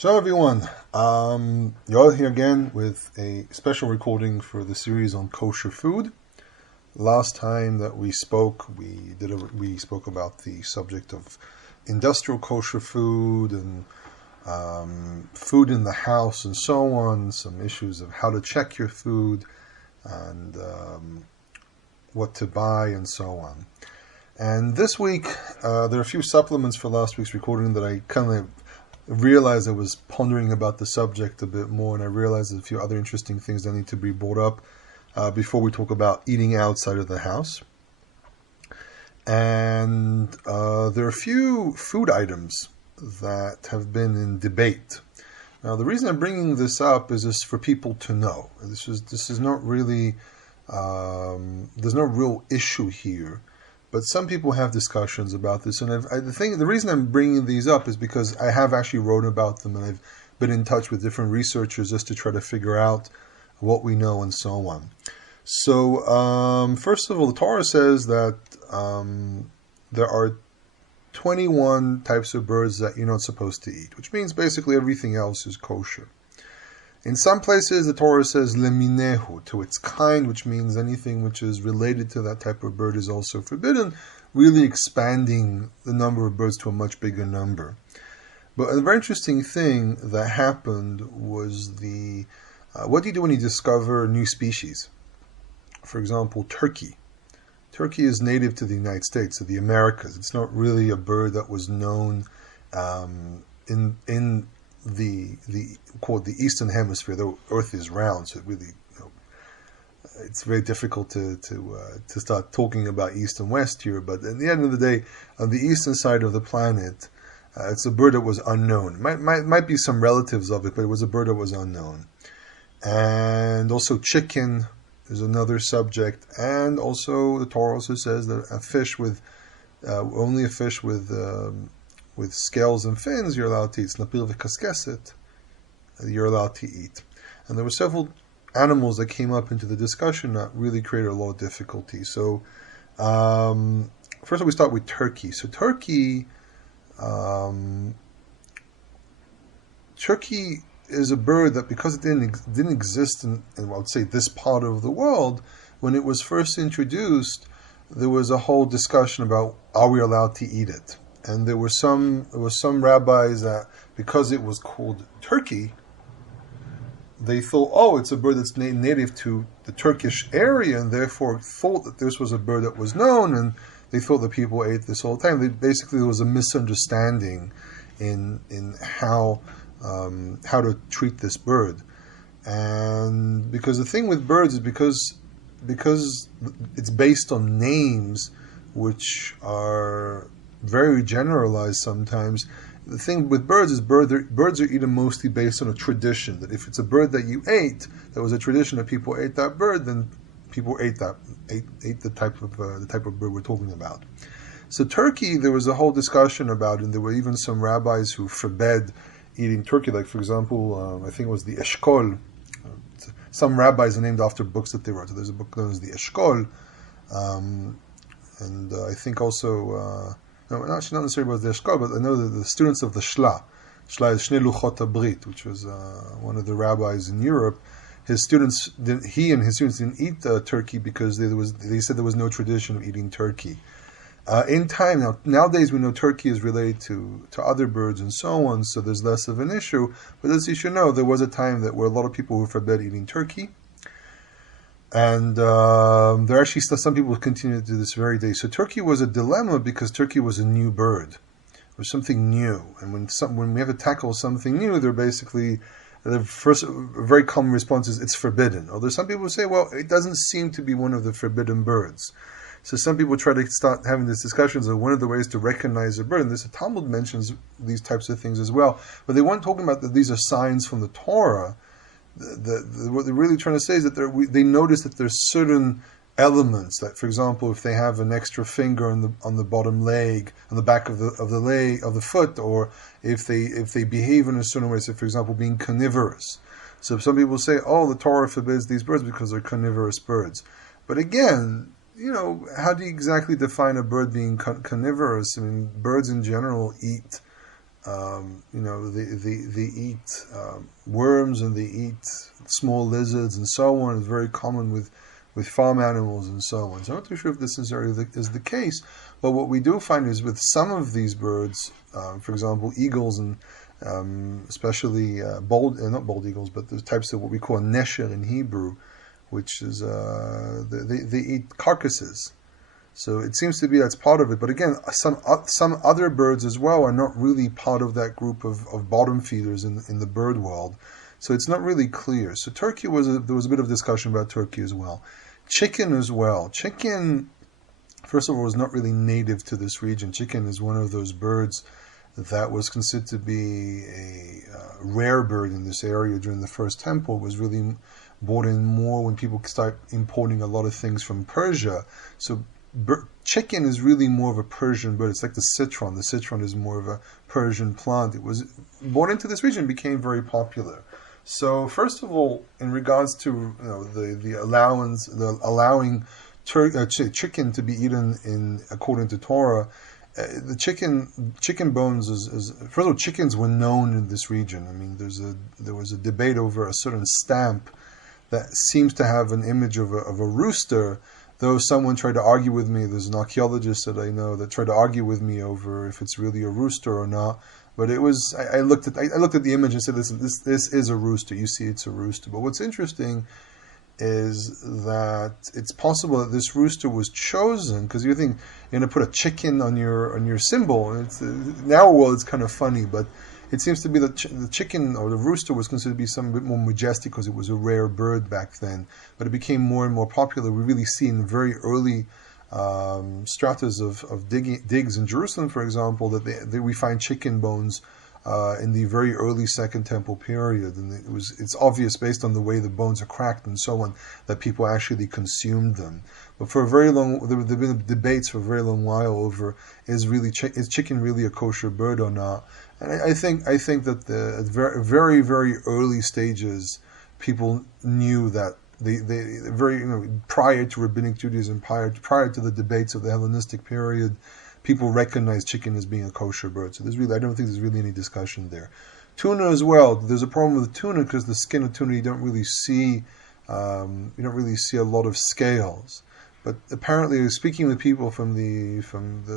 So everyone, you're here again with a special recording for the series on kosher food. Last time that we spoke, we spoke about the subject of industrial kosher food and food in the house and so on. Some issues of how to check your food and what to buy and so on. And this week, there are a few supplements for last week's recording that I kind of realized I was pondering about the subject a bit more, and I realized there's a few other interesting things that need to be brought up before we talk about eating outside of the house. And there are a few food items that have been in debate. Now, the reason I'm bringing this up is just for people to know. This is not really, there's no real issue here. But some people have discussions about this, and the reason I'm bringing these up is because I have actually wrote about them, and I've been in touch with different researchers just to try to figure out what we know and so on. So, first of all, the Torah says that there are 21 types of birds that you're not supposed to eat, which means basically everything else is kosher. In some places, the Torah says leminehu, to its kind, which means anything which is related to that type of bird is also forbidden, really expanding the number of birds to a much bigger number. But a very interesting thing that happened was what do you do when you discover new species? For example, turkey. Turkey is native to the United States, to the Americas. It's not really a bird that was known in the called the Eastern Hemisphere. The Earth is round, so it really, it's very difficult to start talking about East and West here. But at the end of the day, on the eastern side of the planet, it's a bird that was unknown. Might be some relatives of it, but it was a bird that was unknown. And also chicken is another subject. And also the Torah also says that only a fish with scales and fins you're allowed to eat. Snapir v'kaskeset, you're allowed to eat. And there were several animals that came up into the discussion that really created a lot of difficulty. So, first of all, we start with turkey. So turkey is a bird that, because it didn't exist in I would say this part of the world, when it was first introduced, there was a whole discussion about, are we allowed to eat it? And there were some rabbis that, because it was called turkey, they thought, oh, it's a bird that's native to the Turkish area, and therefore thought that this was a bird that was known, and they thought that people ate this all the time. Basically, there was a misunderstanding in how to treat this bird. And because the thing with birds is because it's based on names which are very generalized sometimes. The thing with birds is birds are eaten mostly based on a tradition. That if it's a bird that you ate, there was a tradition that people ate that bird, then people ate the type of bird we're talking about. So turkey, there was a whole discussion about it, and there were even some rabbis who forbade eating turkey. Like, for example, I think it was the Eshkol. Some rabbis are named after books that they wrote. So there's a book known as the Eshkol, and I think also. No, actually not necessarily about the Eshkol, but I know that the students of the Shla is Shnei Luchot HaBrit, which was one of the rabbis in Europe. He and his students didn't eat turkey because they said there was no tradition of eating turkey. In time, nowadays we know turkey is related to other birds and so on, so there's less of an issue. But as you should know, there was a time where a lot of people were forbid eating turkey. And there are actually still some people who continue to do this very day. So turkey was a dilemma because turkey was a new bird. It was something new. And when we have to tackle something new, they're basically, the first very common response is it's forbidden. Although some people say, well, it doesn't seem to be one of the forbidden birds. So some people try to start having these discussions of one of the ways to recognize a bird. And this Talmud mentions these types of things as well. But they weren't talking about that these are signs from the Torah. What they're really trying to say is that they notice that there's certain elements, like, for example, if they have an extra finger on the bottom leg, on the back of the leg of the foot, or if they behave in a certain way, so for example, being carnivorous. So some people say, oh, the Torah forbids these birds because they're carnivorous birds. But again, how do you exactly define a bird being carnivorous? I mean, birds in general eat they eat worms, and they eat small lizards and so on. It's very common with farm animals and so on. So I'm not too sure if this is the case, but what we do find is with some of these birds, for example, eagles and especially not bald eagles, but the types of what we call nesher in Hebrew, which is they eat carcasses. So it seems to be that's part of it. But again, some other birds as well are not really part of that group of bottom feeders in the bird world. So it's not really clear. So turkey there was a bit of discussion about turkey as well. Chicken as well. Chicken, first of all, was not really native to this region. Chicken is one of those birds that was considered to be a rare bird in this area during the First Temple. It was really brought in more when people start importing a lot of things from Persia. So chicken is really more of a Persian bird. It's like the citron. The citron is more of a Persian plant. It was born into this region, became very popular. So first of all, in regards to allowing chicken to be eaten according to Torah, the chicken bones is first of all, chickens were known in this region. I mean, there was a debate over a certain stamp that seems to have an image of a rooster. Though someone tried to argue with me, there's an archaeologist that I know that tried to argue with me over if it's really a rooster or not. But it was I looked at the image and said this is a rooster. You see, it's a rooster. But what's interesting is that it's possible that this rooster was chosen because you think you're going to put a chicken on your symbol. Now, well, it's kind of funny, but it seems to be that the chicken or the rooster was considered to be something a bit more majestic because it was a rare bird back then. But it became more and more popular. We really see in very early stratas of digs in Jerusalem, for example, that we find chicken bones in the very early Second Temple period, and it's obvious based on the way the bones are cracked and so on that people actually consumed them. But for a very long, there have been debates for a very long while over is chicken really a kosher bird or not. And I think that at very very early stages, people knew that they very prior to Rabbinic Judaism, prior to the debates of the Hellenistic period, people recognized chicken as being a kosher bird. So I don't think there's really any discussion there. Tuna as well. There's a problem with tuna because the skin of tuna you don't really see a lot of scales. But apparently, speaking with people from the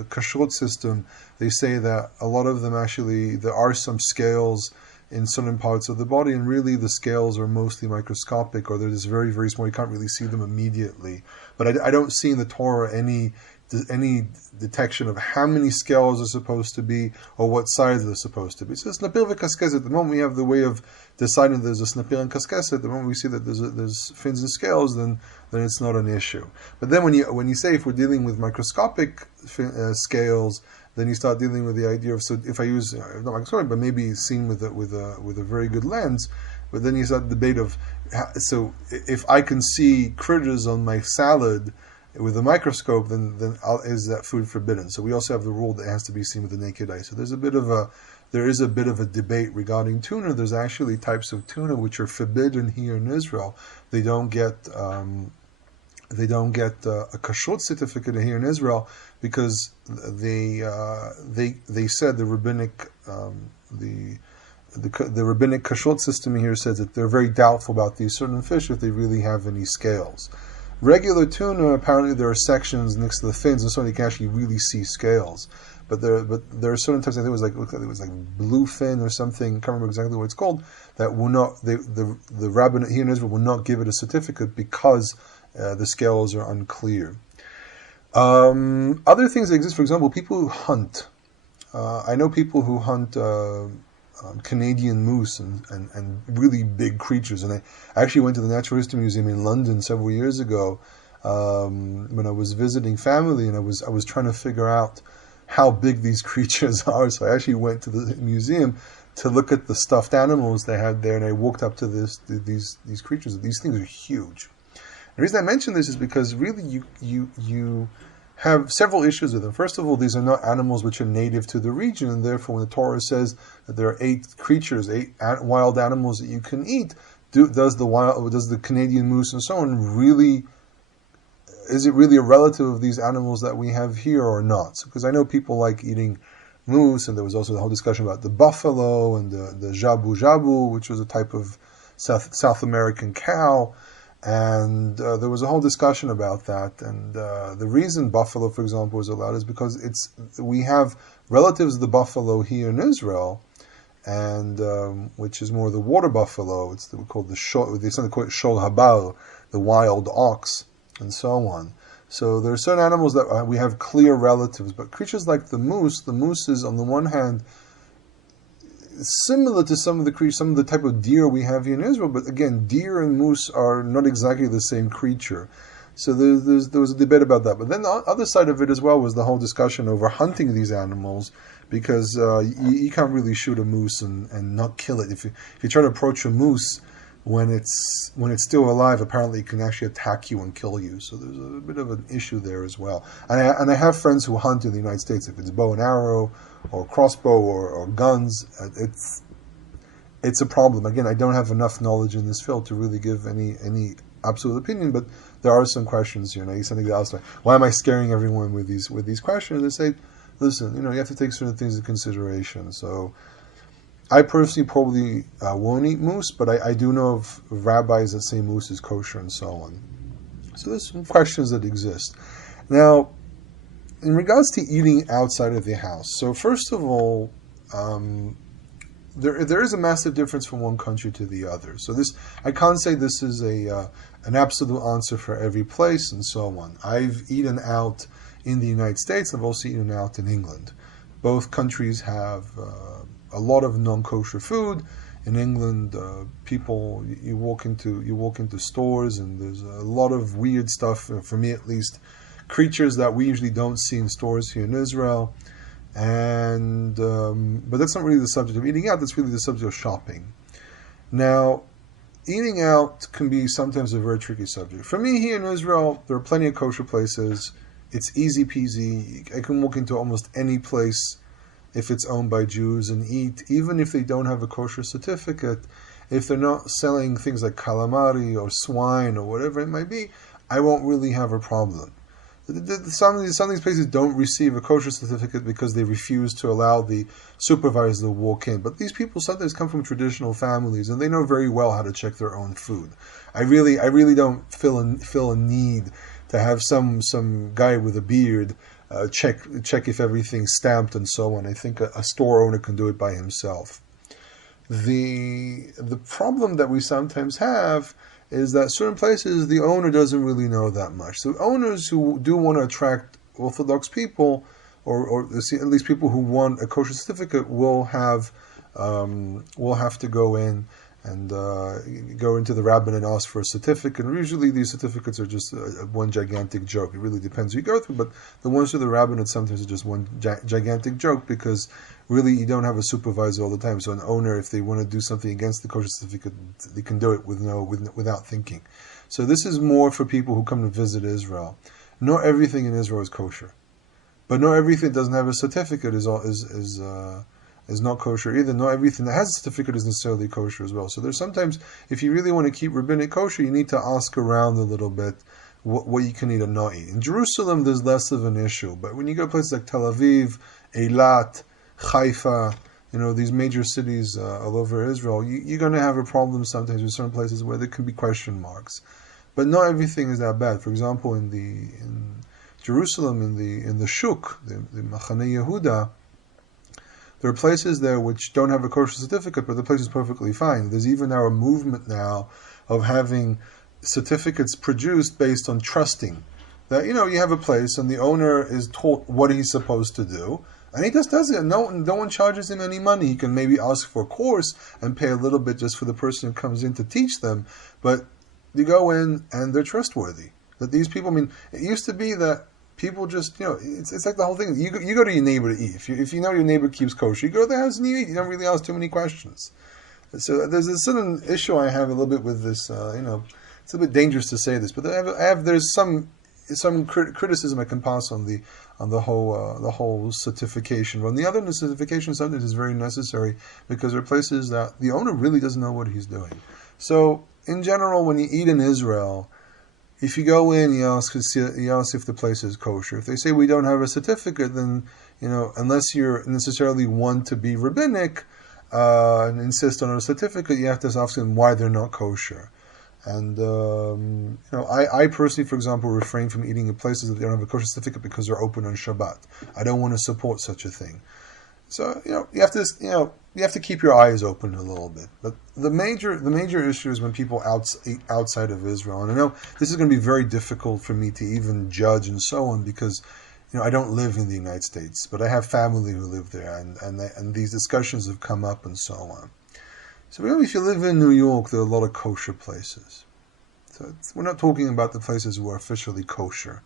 kashrut system, they say that a lot of them actually there are some scales in certain parts of the body, and really the scales are mostly microscopic, or they're just very, very small. You can't really see them immediately. But I don't see in the Torah any detection of how many scales are supposed to be or what size they're supposed to be. So snapir v'kaskeset, the moment we have the way of deciding there's a snapir and kaskeset, the moment we see that there's fins and scales, then it's not an issue. But then when you say if we're dealing with microscopic scales, then you start dealing with the idea of, so if I use not microscopic, but maybe seen with a very good lens. But then you start the debate of, so if I can see critters on my salad with a microscope, then is that food forbidden? So we also have the rule that it has to be seen with the naked eye. So there is a bit of a debate regarding tuna. There's actually types of tuna which are forbidden here in Israel. They don't get a kashrut certificate here in Israel because they said the rabbinic the rabbinic kashrut system here says that they're very doubtful about these certain fish if they really have any scales. Regular tuna, apparently there are sections next to the fins, and so you can actually really see scales. But there are certain types. I think it was like bluefin or something. I can't remember exactly what it's called. That will not the rabbinate here in Israel will not give it a certificate because the scales are unclear. Other things that exist, for example, people who hunt. I know people who hunt Canadian moose and really big creatures. And I actually went to the Natural History Museum in London several years ago when I was visiting family, and I was trying to figure out how big these creatures are. So I actually went to the museum to look at the stuffed animals they had there, and I walked up to these creatures. These things are huge. The reason I mention this is because really you have several issues with them. First of all, these are not animals which are native to the region, and therefore when the Torah says that there are 8 wild animals that you can eat, does the Canadian moose and so on really, is it really a relative of these animals that we have here or not? Because I know people like eating moose, and there was also the whole discussion about the buffalo and the jabu jabu, which was a type of South American cow. And there was a whole discussion about that. And the reason buffalo, for example, was allowed is because we have relatives of the buffalo here in Israel, and which is more the water buffalo. We call the shol. They call it shol habar, the wild ox, and so on. So there are certain animals that we have clear relatives, but creatures like the moose is on the one hand similar to some of the type of deer we have here in Israel, but again, deer and moose are not exactly the same creature. So there was a debate about that. But then the other side of it as well was the whole discussion over hunting these animals, because you can't really shoot a moose and not kill it. If you try to approach a moose when it's still alive, apparently it can actually attack you and kill you. So there's a bit of an issue there as well. And I have friends who hunt in the United States. If it's bow and arrow or crossbow or guns, it's a problem. Again, I don't have enough knowledge in this field to really give any absolute opinion, but there are some questions here. And something else like, why am I scaring everyone with these questions? They say, listen, you have to take certain things into consideration. So I personally probably won't eat moose, but I do know of rabbis that say moose is kosher and so on. So there's some questions that exist. Now, in regards to eating outside of the house, so first of all, there is a massive difference from one country to the other. So I can't say this is an absolute answer for every place and so on. I've eaten out in the United States. I've also eaten out in England. Both countries have a lot of non-kosher food. In England, people you walk into stores and there's a lot of weird stuff. For me, at least, creatures that we usually don't see in stores here in Israel. And but that's not really the subject of eating out. That's really the subject of shopping. Now, eating out can be sometimes a very tricky subject. For me, here in Israel, there are plenty of kosher places. It's easy peasy. I can walk into almost any place if it's owned by Jews and eat, even if they don't have a kosher certificate. If they're not selling things like calamari or swine or whatever it might be, I won't really have a problem. Some of these places don't receive a kosher certificate because they refuse to allow the supervisor to walk in. But these people sometimes come from traditional families and they know very well how to check their own food. I really don't feel a need to have some guy with a beard check if everything's stamped and so on. I think a store owner can do it by himself. The problem that we sometimes have is that certain places the owner doesn't really know that much. So owners who do want to attract Orthodox people, or at least people who want a kosher certificate, will have to go in and go into the rabbin and ask for a certificate. And usually these certificates are just one gigantic joke. It really depends who you go through, but the ones through the rabbinate sometimes are just one gigantic joke, because really you don't have a supervisor all the time. So an owner, if they want to do something against the kosher certificate, they can do it without thinking. So this is more for people who come to visit Israel. Not everything in Israel is kosher, but not everything that doesn't have a certificate is not kosher either. Not everything that has a certificate is necessarily kosher as well. So there's sometimes, if you really want to keep rabbinic kosher, you need to ask around a little bit what you can eat and not eat. In Jerusalem, there's less of an issue, but when you go to places like Tel Aviv, Eilat, Haifa, these major cities all over Israel, you're going to have a problem sometimes with certain places where there can be question marks. But not everything is that bad. For example, in Jerusalem, in the Shuk, the Machane Yehuda, there are places there which don't have a kosher certificate, but the place is perfectly fine. There's even now a movement now of having certificates produced based on trusting. That, you have a place and the owner is taught what he's supposed to do, and he just does it. No one charges him any money. He can maybe ask for a course and pay a little bit just for the person who comes in to teach them, but you go in and they're trustworthy. That these people, it used to be that people just, it's like the whole thing. You go to your neighbor to eat. If you know your neighbor keeps kosher, you go to their house and you eat. You don't really ask too many questions. So there's a certain issue I have a little bit with this. It's a bit dangerous to say this, but there's some criticism I can pass on the whole certification. But on the other hand, the certification sometimes is very necessary because there are places that the owner really doesn't know what he's doing. So in general, when you eat in Israel, if you go in, you ask if the place is kosher. If they say we don't have a certificate, then unless you're necessarily want to be rabbinic and insist on a certificate, you have to ask them why they're not kosher. And I personally, for example, refrain from eating in places that they don't have a kosher certificate because they're open on Shabbat. I don't want to support such a thing. So you have to keep your eyes open a little bit. But the major issue is when people outside of Israel, and I know this is going to be very difficult for me to even judge and so on because I don't live in the United States, but I have family who live there, and these discussions have come up and so on. So if you live in New York, there are a lot of kosher places. So we're not talking about the places who are officially kosher.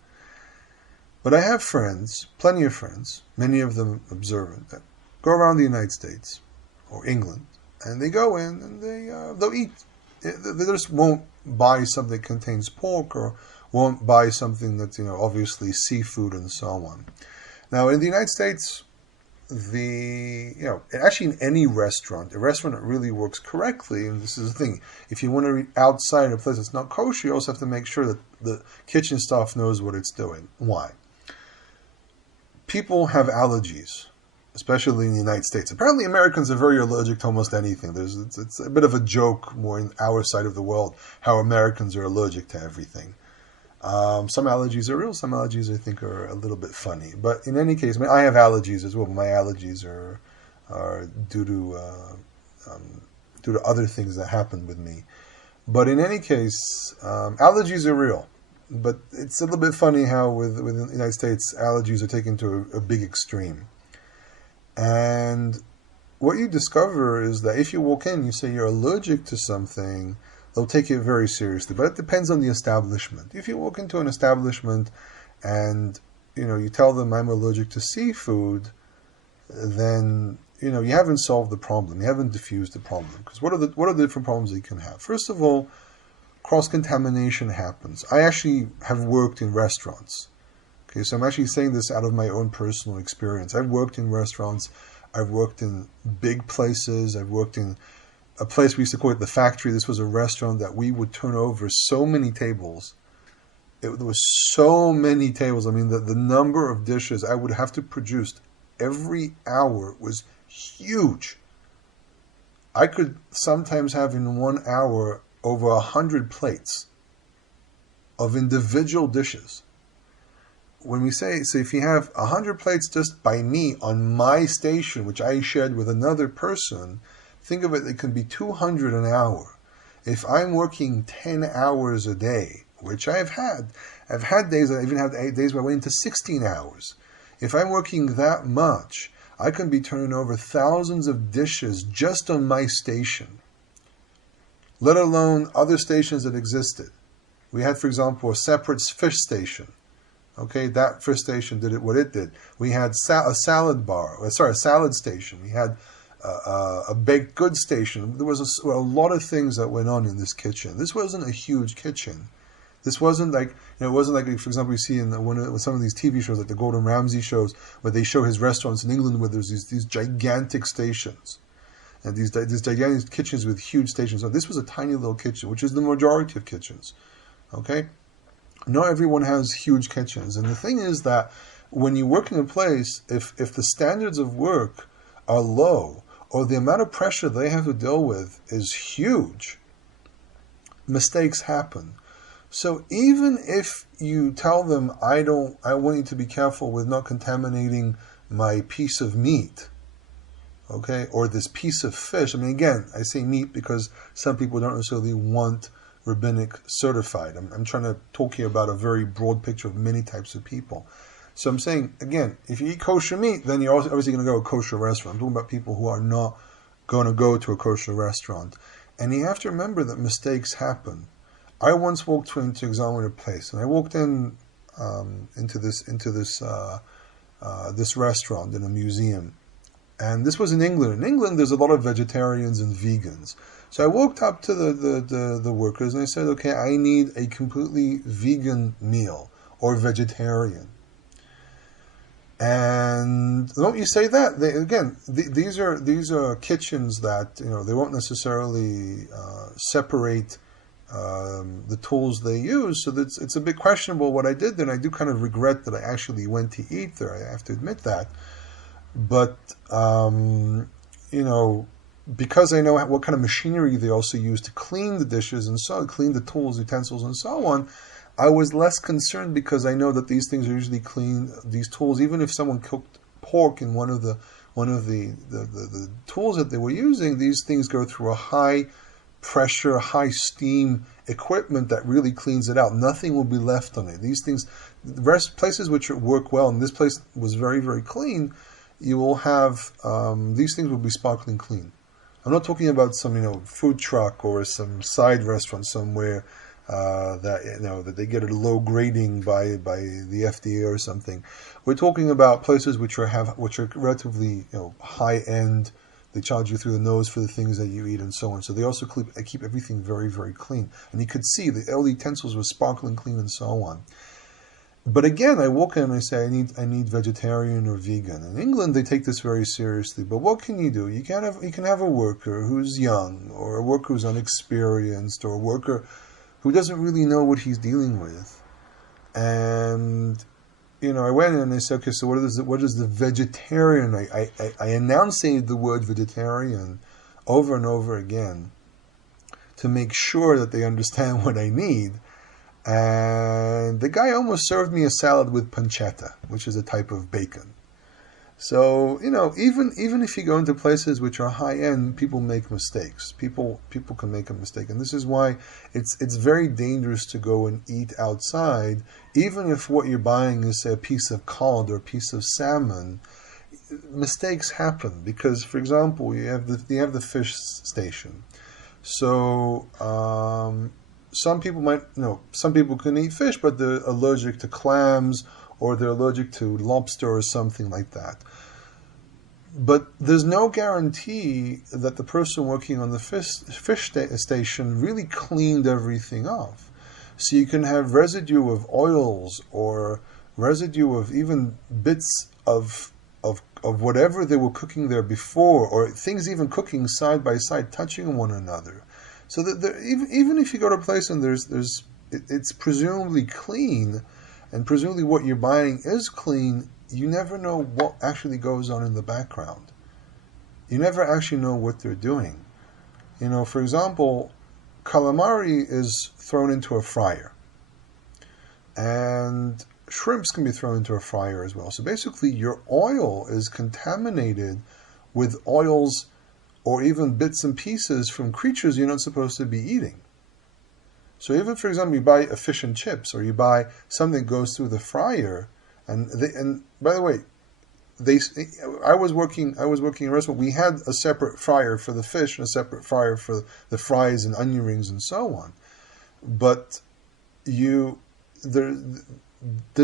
But I have friends, plenty of friends, many of them observant, that go around the United States or England, and they go in and they'll eat. They just won't buy something that contains pork or won't buy something that's obviously seafood and so on. Now in the United States, actually in any restaurant, a restaurant that really works correctly, and this is the thing, if you want to eat outside a place that's not kosher, you also have to make sure that the kitchen staff knows what it's doing. Why? People have allergies, especially in the United States. Apparently Americans are very allergic to almost anything. It's a bit of a joke more in our side of the world, how Americans are allergic to everything. Some allergies are real, some allergies I think are a little bit funny. But in any case, I have allergies as well. My allergies are due to other things that happened with me. But in any case, allergies are real. But it's a little bit funny how within the United States, allergies are taken to a big extreme. And what you discover is that if you walk in, you say you're allergic to something, they'll take it very seriously. But it depends on the establishment. If you walk into an establishment and you tell them I'm allergic to seafood, then you haven't solved the problem. You haven't diffused the problem. Because what are the different problems that you can have? First of all, cross-contamination happens. I actually have worked in restaurants. Okay, so I'm actually saying this out of my own personal experience. I've worked in restaurants. I've worked in big places. I've worked in a place we used to call it the factory. This was a restaurant that we would turn over so many tables. There was so many tables. I mean, the number of dishes I would have to produce every hour was huge. I could sometimes have in 1 hour over 100 plates of individual dishes. When we say, so if you have 100 plates just by me on my station, which I shared with another person, think of it can be 200 an hour. If I'm working 10 hours a day, which I've had days, I even had days where I went into 16 hours. If I'm working that much, I can be turning over thousands of dishes just on my station, let alone other stations that existed. We had, for example, a separate fish station. Okay, that fish station did what it did. We had a salad station. We had a baked goods station. There was a lot of things that went on in this kitchen. This wasn't a huge kitchen. This wasn't like, it wasn't like, for example, you see in some of these TV shows, like the Gordon Ramsay shows, where they show his restaurants in England where there's these gigantic stations. And these gigantic kitchens with huge stations. So this was a tiny little kitchen, which is the majority of kitchens. Okay? Not everyone has huge kitchens. And the thing is that when you work in a place, if the standards of work are low, or the amount of pressure they have to deal with is huge, mistakes happen. So even if you tell them, I want you to be careful with not contaminating my piece of meat, okay, or this piece of fish. I mean, again, I say meat because some people don't necessarily want rabbinic certified. I'm trying to talk here about a very broad picture of many types of people. So I'm saying, again, if you eat kosher meat, then you're obviously going to go to a kosher restaurant. I'm talking about people who are not going to go to a kosher restaurant. And you have to remember that mistakes happen. I once walked into a place, and I walked into this restaurant in a museum. And this was in England. In England, there's a lot of vegetarians and vegans. So I walked up to the workers and I said, okay, I need a completely vegan meal or vegetarian. And the moment you say that, these are kitchens that they won't necessarily separate the tools they use. So it's a bit questionable what I did there. And I do kind of regret that I actually went to eat there. I have to admit that. But because I know what kind of machinery they also use to clean the dishes and clean the tools, utensils, and so on, I was less concerned because I know that these things are usually clean. These tools, even if someone cooked pork in one of the tools that they were using, these things go through a high pressure, high steam equipment that really cleans it out. Nothing will be left on it. These things, the places which work well, and this place was very, very clean, you will have these things will be sparkling clean. I'm not talking about some food truck or some side restaurant somewhere that they get a low grading by the FDA or something. We're talking about places which are relatively high end. They charge you through the nose for the things that you eat and so on. So they also keep everything very, very clean. And you could see all the utensils were sparkling clean and so on. But again, I walk in and I say, I need vegetarian or vegan. In England, they take this very seriously. But what can you do? You can have a worker who's young, or a worker who's unexperienced, or a worker who doesn't really know what he's dealing with. And I went in and I said, okay, so what is the vegetarian? I enunciated the word vegetarian over and over again to make sure that they understand what I need. And the guy almost served me a salad with pancetta, which is a type of bacon. So, even if you go into places which are high end, people make mistakes. People can make a mistake. And this is why it's very dangerous to go and eat outside, even if what you're buying is, say, a piece of cod or a piece of salmon. Mistakes happen because, for example, you have the fish station. So some people can eat fish, but they're allergic to clams, or they're allergic to lobster or something like that. But there's no guarantee that the person working on the fish station really cleaned everything off. So you can have residue of oils or residue of even bits of whatever they were cooking there before, or things even cooking side by side, touching one another. So that even if you go to a place and it's presumably clean, and presumably what you're buying is clean, you never know what actually goes on in the background. You never actually know what they're doing. For example, calamari is thrown into a fryer. And shrimps can be thrown into a fryer as well. So basically your oil is contaminated with oils or even bits and pieces from creatures you're not supposed to be eating. So even, for example, you buy a fish and chips, or you buy something that goes through the fryer, and by the way, I was working in a restaurant. We had a separate fryer for the fish and a separate fryer for the fries and onion rings and so on. But there's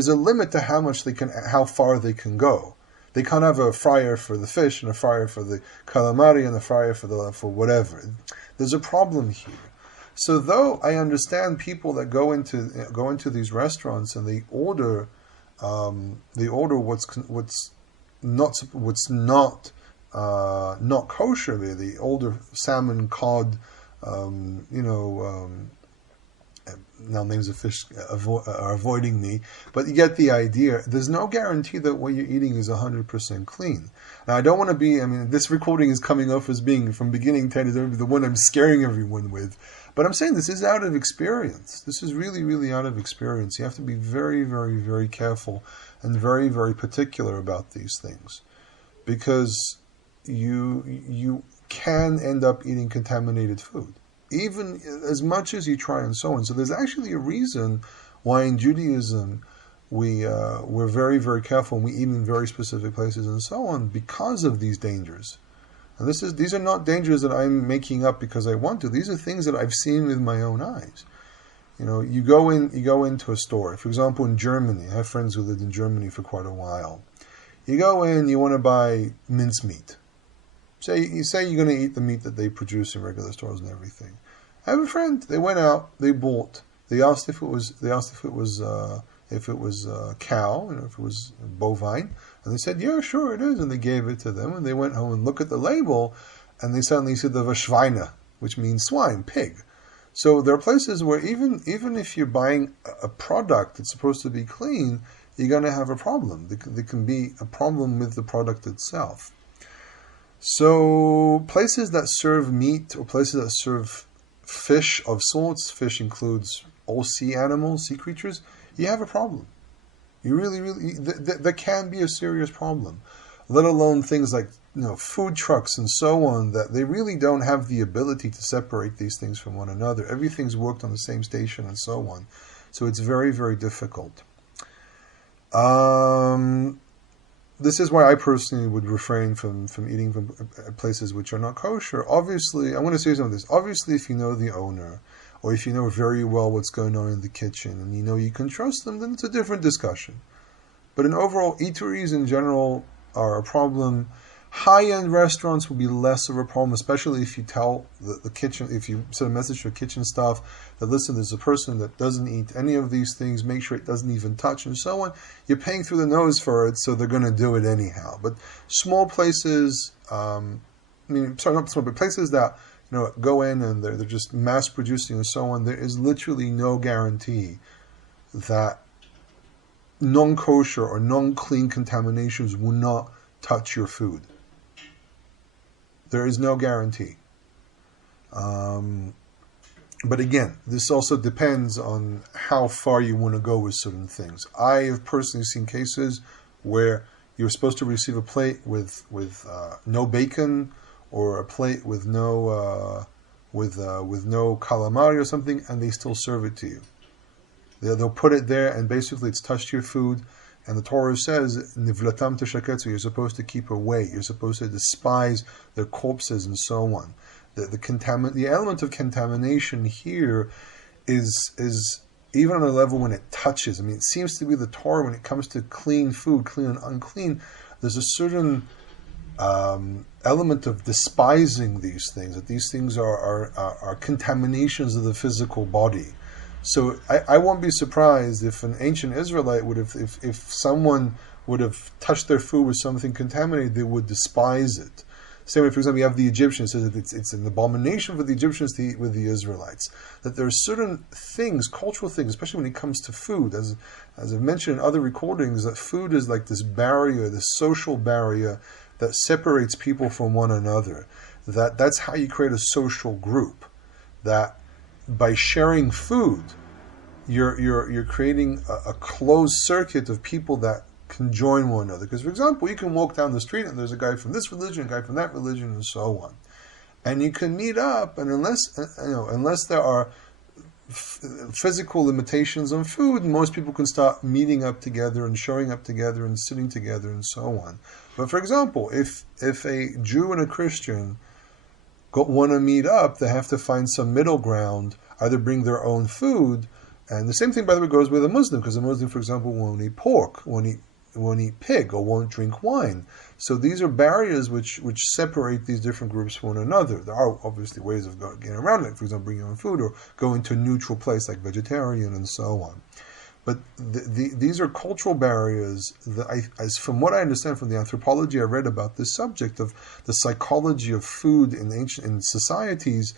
a limit to how far they can go. They can't have a fryer for the fish and a fryer for the calamari and a fryer for whatever. There's a problem here. So though I understand people that go into these restaurants and they order what's not kosher, they order salmon, cod, now names of fish are avoiding me, but you get the idea. There's no guarantee that what you're eating is 100% clean. Now, I don't want to be, this recording is coming off as being, from beginning to end, the one I'm scaring everyone with. But I'm saying this is out of experience. This is really, really out of experience. You have to be very, very, very careful and very, very particular about these things. Because you can end up eating contaminated food, even as much as you try and so on. So there's actually a reason why in Judaism we're very, very careful and we eat in very specific places and so on because of these dangers. And these are not dangers that I'm making up because I want to. These are things that I've seen with my own eyes. You go into a store. For example, in Germany, I have friends who lived in Germany for quite a while. You go in, you want to buy mincemeat. Say you're going to eat the meat that they produce in regular stores and everything. I have a friend. They went out. They bought. They asked if it was cow, if it was bovine, and they said, "Yeah, sure, it is." And they gave it to them, and they went home and looked at the label, and they suddenly said the Schweine, which means swine, pig. So there are places where even if you're buying a product that's supposed to be clean, you're going to have a problem. There can be a problem with the product itself. So places that serve meat or places that serve fish of sorts, fish includes all sea animals, sea creatures, you have a problem. You really, there can be a serious problem. Let alone things like food trucks and so on, that they really don't have the ability to separate these things from one another. Everything's worked on the same station and so on. So it's very, very difficult. This is why I personally would refrain from eating from places which are not kosher. Obviously, I want to say something this. Obviously, if you know the owner, or if you know very well what's going on in the kitchen, and you can trust them, then it's a different discussion. But in overall, eateries in general are a problem. High-end restaurants will be less of a problem, especially if you tell the kitchen, if you send a message to kitchen staff that, listen, there's a person that doesn't eat any of these things, make sure it doesn't even touch, and so on. You're paying through the nose for it, so they're going to do it anyhow. But small places, not small, but places that go in and they're just mass producing and so on, there is literally no guarantee that non-kosher or non-clean contaminations will not touch your food. There is no guarantee. But again, this also depends on how far you want to go with certain things. I have personally seen cases where you're supposed to receive a plate with no bacon, or a plate with no calamari or something, and they still serve it to you. They'll put it there, and basically it's touched your food. And the Torah says, "Nivlatam teshaketzu," you're supposed to keep away. You're supposed to despise their corpses and so on. The element of contamination here is even on a level when it touches. I mean, it seems to be the Torah when it comes to clean food, clean and unclean. There's a certain element of despising these things. That these things are contaminations of the physical body. So I won't be surprised if an ancient Israelite would have, if someone would have touched their food with something contaminated, they would despise it. Same way, for example, you have the Egyptians, it says that it's an abomination for the Egyptians to eat with the Israelites. That there are certain things, cultural things, especially when it comes to food, as I've mentioned in other recordings, that food is like this barrier, this social barrier that separates people from one another. That's how you create a social group. That by sharing food, you're creating a closed circuit of people that can join one another. Because, for example, you can walk down the street and there's a guy from this religion, a guy from that religion, and so on, and you can meet up. And unless there are physical limitations on food, most people can start meeting up together and showing up together and sitting together and so on. But, for example, if a Jew and a Christian want to meet up, they have to find some middle ground, either bring their own food, and the same thing, by the way, goes with a Muslim, because a Muslim, for example, won't eat pork, won't eat pig, or won't drink wine. So these are barriers which separate these different groups from one another. There are obviously ways of getting around it, for example, bring your own food, or go into a neutral place like vegetarian and so on. But these are cultural barriers that, from what I understand from the anthropology I read about this subject of the psychology of food in societies,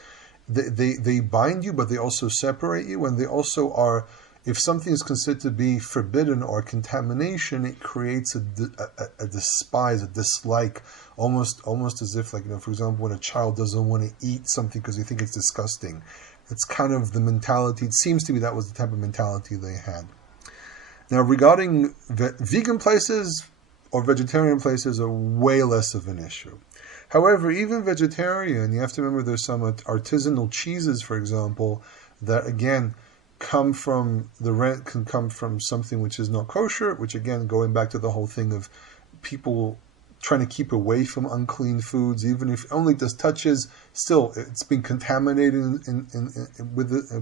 they bind you, but they also separate you, and they also are, if something is considered to be forbidden or contamination, it creates a despise, a dislike, almost as if, like, for example, when a child doesn't want to eat something because they think it's disgusting. It's kind of the mentality. It seems to me that was the type of mentality they had. Now, regarding vegan places or vegetarian places are way less of an issue. However, even vegetarian, you have to remember there's some artisanal cheeses, for example, that again can come from something which is not kosher, which again, going back to the whole thing of people trying to keep away from unclean foods, even if only just touches, still it's been contaminated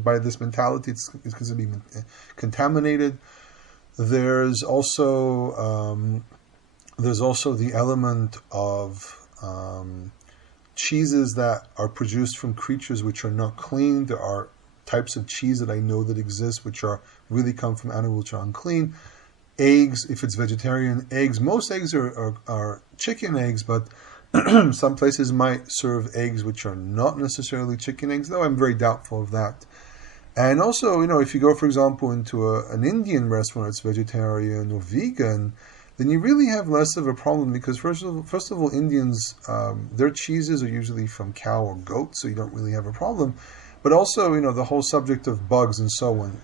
by this mentality. It's going to be contaminated. There's also the element of cheeses that are produced from creatures which are not clean. There are types of cheese that I know that exist which are really come from animals which are unclean. Eggs, if it's vegetarian, eggs. Most eggs are chicken eggs, but some places might serve eggs which are not necessarily chicken eggs, though I'm very doubtful of that. And also, if you go, for example, into an Indian restaurant that's vegetarian or vegan, then you really have less of a problem because first of all, Indians, their cheeses are usually from cow or goat, so you don't really have a problem. But also, the whole subject of bugs and so on.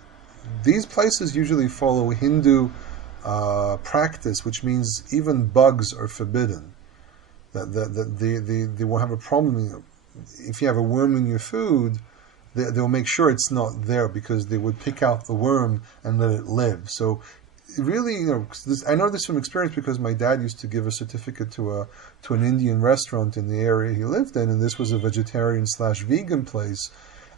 These places usually follow Hindu practice, which means even bugs are forbidden. That they will have a problem. If you have a worm in your food, they'll make sure it's not there because they would pick out the worm and let it live. So really, I know this from experience because my dad used to give a certificate to an Indian restaurant in the area he lived in, and this was a vegetarian/vegan place.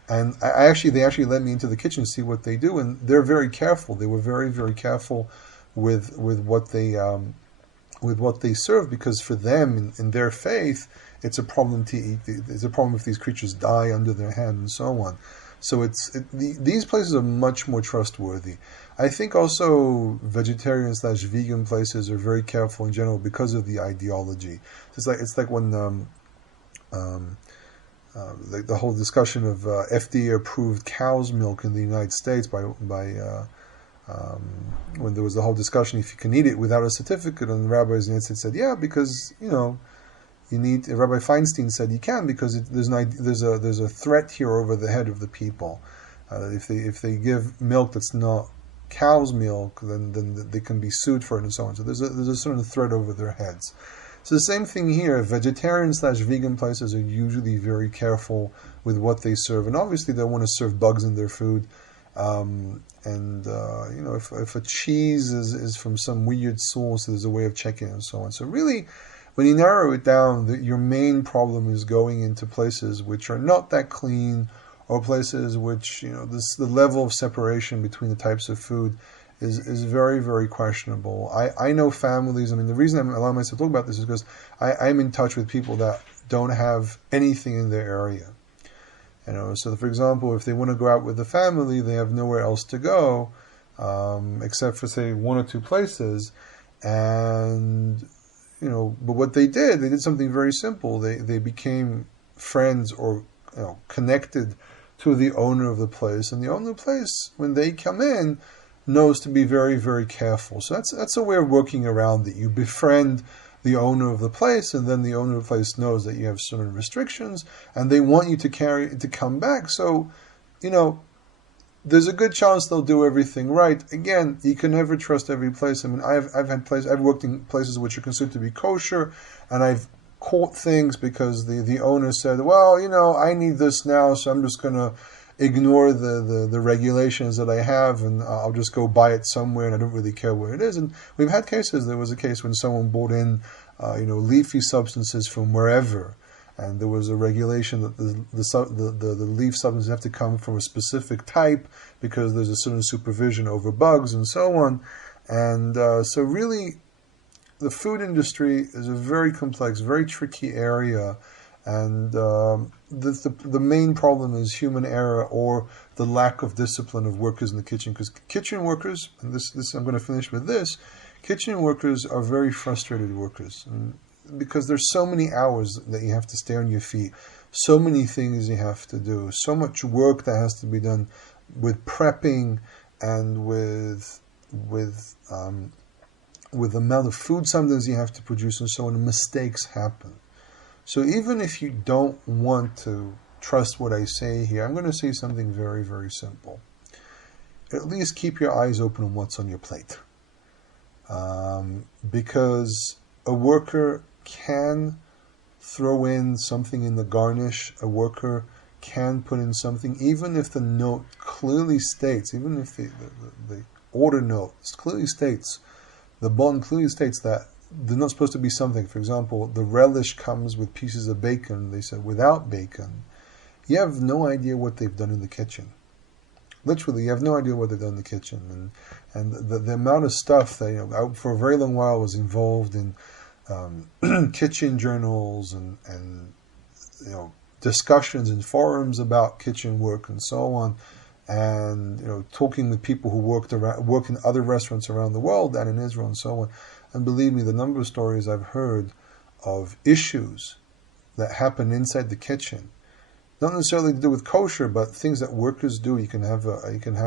And they actually let me into the kitchen to see what they do, and they're very careful. They were very, very careful with what they serve because for them in their faith, it's a problem to eat. It's a problem if these creatures die under their hand and so on. So these places are much more trustworthy. I think also vegetarian/vegan places are very careful in general because of the ideology. It's like when the whole discussion of FDA approved cow's milk in the United States by when there was the whole discussion if you can eat it without a certificate, and the rabbis in the United States said because you need. Rabbi Feinstein said you can because there's a threat here over the head of the people. If they give milk that's not cow's milk, then they can be sued for it and so on. So there's a certain threat over their heads. So the same thing here. Vegetarian/vegan places are usually very careful with what they serve, and obviously they want to serve bugs in their food. If a cheese is from some weird source, there's a way of checking it and so on. So really, when you narrow it down, your main problem is going into places which are not that clean, or places which, the level of separation between the types of food is very, very questionable. I know families, the reason I'm allowing myself to talk about this is because I'm in touch with people that don't have anything in their area. So for example, if they want to go out with the family, they have nowhere else to go, except for say one or two places, and but what they did something very simple. They became friends or connected to the owner of the place, and the owner of the place, when they come in, knows to be very, very careful. So that's a way of working around it. You befriend the owner of the place, and then the owner of the place knows that you have certain restrictions, and they want you to come back. So, there's a good chance they'll do everything right. Again, you can never trust every place. I've worked in places which are considered to be kosher, and I've caught things because the owner said, well, I need this now, so I'm just going to ignore the regulations that I have, and I'll just go buy it somewhere, and I don't really care where it is. And we've had cases. There was a case when someone bought in, leafy substances from wherever, and there was a regulation that the leaf substances have to come from a specific type because there's a certain supervision over bugs and so on. And so really, the food industry is a very complex, very tricky area. And the main problem is human error or the lack of discipline of workers in the kitchen. Because kitchen workers, and this I'm going to finish with this, kitchen workers are very frustrated workers. Because there's so many hours that you have to stay on your feet, so many things you have to do, so much work that has to be done with prepping and with the amount of food sometimes you have to produce and so on, and mistakes happen. So even if you don't want to trust what I say here, I'm going to say something very, very simple. At least keep your eyes open on what's on your plate. Because a worker can throw in something in the garnish. A worker can put in something, even if the note clearly states, even if the order note clearly states, the bond clearly states that they're not supposed to be something. For example, the relish comes with pieces of bacon. They said without bacon. You have no idea what they've done in the kitchen. Literally, you have no idea what they've done in the kitchen. And the amount of stuff that, I, for a very long while, was involved in kitchen journals and discussions and forums about kitchen work and so on. And talking with people who work in other restaurants around the world and in Israel and so on. And believe me, the number of stories I've heard of issues that happen inside the kitchen. not necessarily to do with kosher, but things that workers do. You can have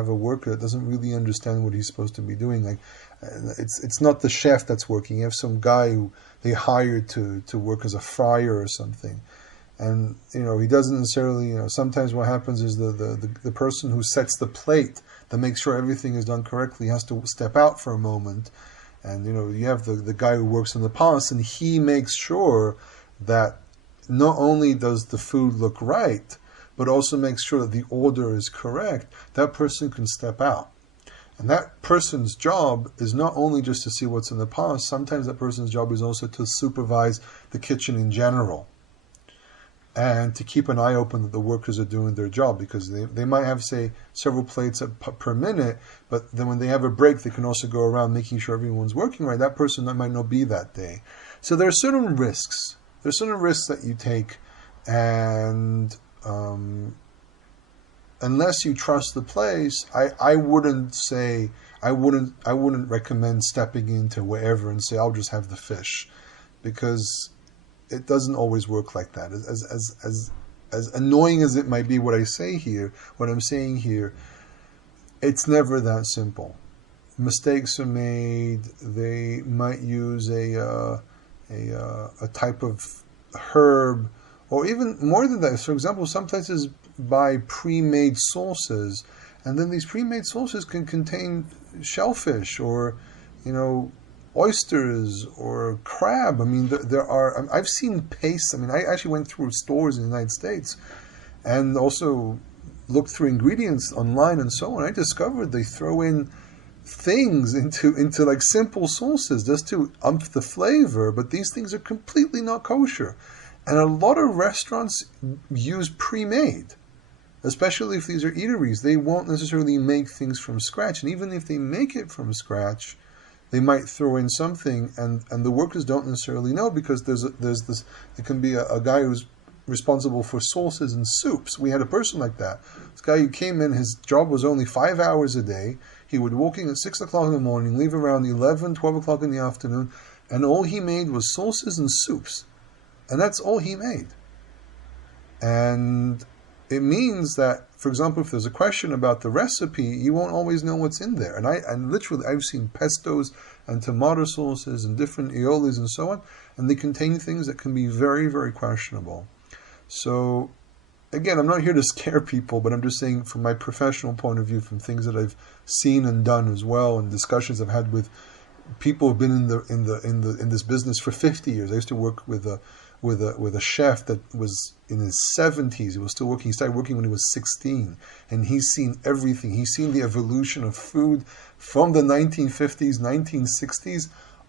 a worker that doesn't really understand what he's supposed to be doing. Like it's not the chef that's working. You have some guy who they hired to work as a fryer or something, and he doesn't necessarily. Sometimes what happens is the person who sets the plate that makes sure everything is done correctly has to step out for a moment, and you have the guy who works in the palace, and he makes sure that not only does the food look right, but also makes sure that the order is correct. That person can step out. And that person's job is not only just to see what's in the palace, sometimes that person's job is also to supervise the kitchen in general and to keep an eye open that the workers are doing their job, because they might have, say, several plates per minute, but then when they have a break, they can also go around making sure everyone's working right. That person might not be that day. So there are certain risks. There's certain risks that you take, and unless you trust the place, I wouldn't recommend stepping into wherever and say I'll just have the fish, because it doesn't always work like that. As annoying as it might be what I'm saying here, it's never that simple. Mistakes are made. They might use a type of herb, or even more than that. For example, some places buy pre-made sauces, and then these pre-made sauces can contain shellfish or oysters or crab. I mean, there are. I've seen paste. I mean, I actually went through stores in the United States and also looked through ingredients online and so on. I discovered they throw in things into like simple sauces just to ump the flavor, but these things are completely not kosher. And a lot of restaurants use pre-made, especially if these are eateries. They won't necessarily make things from scratch, and even if they make it from scratch, they might throw in something, and the workers don't necessarily know, because there can be a guy who's responsible for sauces and soups. We had a person like that. This guy who came in, his job was only 5 hours a day. He would walk in at 6 o'clock in the morning, leave around 11, 12 o'clock in the afternoon, and all he made was sauces and soups. And that's all he made. And it means that, for example, if there's a question about the recipe, you won't always know what's in there. And literally, I've seen pestos and tomato sauces and different aiolis and so on, and they contain things that can be very, very questionable. So, again, I'm not here to scare people, but I'm just saying from my professional point of view, from things that I've seen and done as well, and discussions I've had with people who've been in this business for 50 years. I used to work with a chef that was in his 70s. He was still working. He started working when he was 16, and he's seen everything. He's seen the evolution of food from the 1950s, 1960s,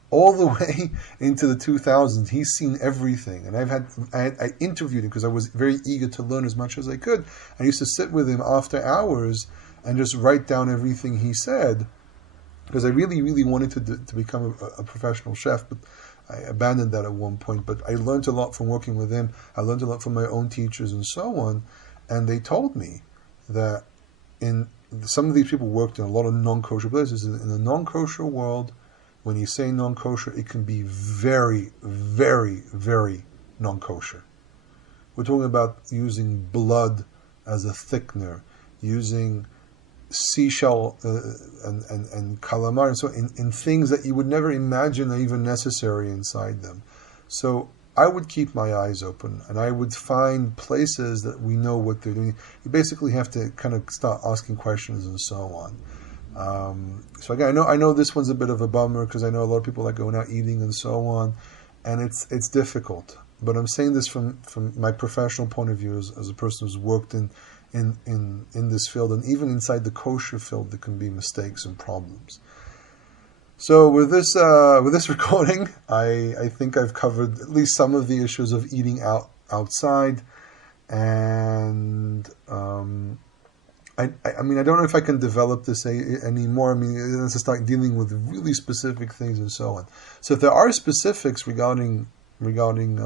all the way into the 2000s. He's seen everything, and I interviewed him because I was very eager to learn as much as I could. I used to sit with him after hours and just write down everything he said, because I really, really wanted to become a professional chef, but I abandoned that at one point. But I learned a lot from working with him. I learned a lot from my own teachers and so on. And they told me that some of these people worked in a lot of non-kosher places. In the non-kosher world, when you say non-kosher, it can be very, very, very non-kosher. We're talking about using blood as a thickener, using seashell and calamar and so in things that you would never imagine are even necessary inside them. So I would keep my eyes open, and I would find places that we know what they're doing. You basically have to kind of start asking questions and so on. So again, I know this one's a bit of a bummer, because I know a lot of people like going out eating and so on, and it's difficult. But I'm saying this from my professional point of view as a person who's worked in this field, and even inside the kosher field there can be mistakes and problems. So with this recording, I think I've covered at least some of the issues of eating outside, and I mean, I don't know if I can develop this anymore. I mean, it has to start dealing with really specific things and so on. So if there are specifics regarding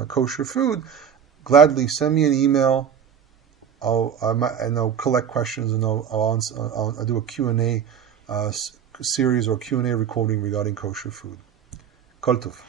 kosher food, gladly send me an email. I'll collect questions, and I'll do a Q&A series or Q&A recording regarding kosher food. Kol tov.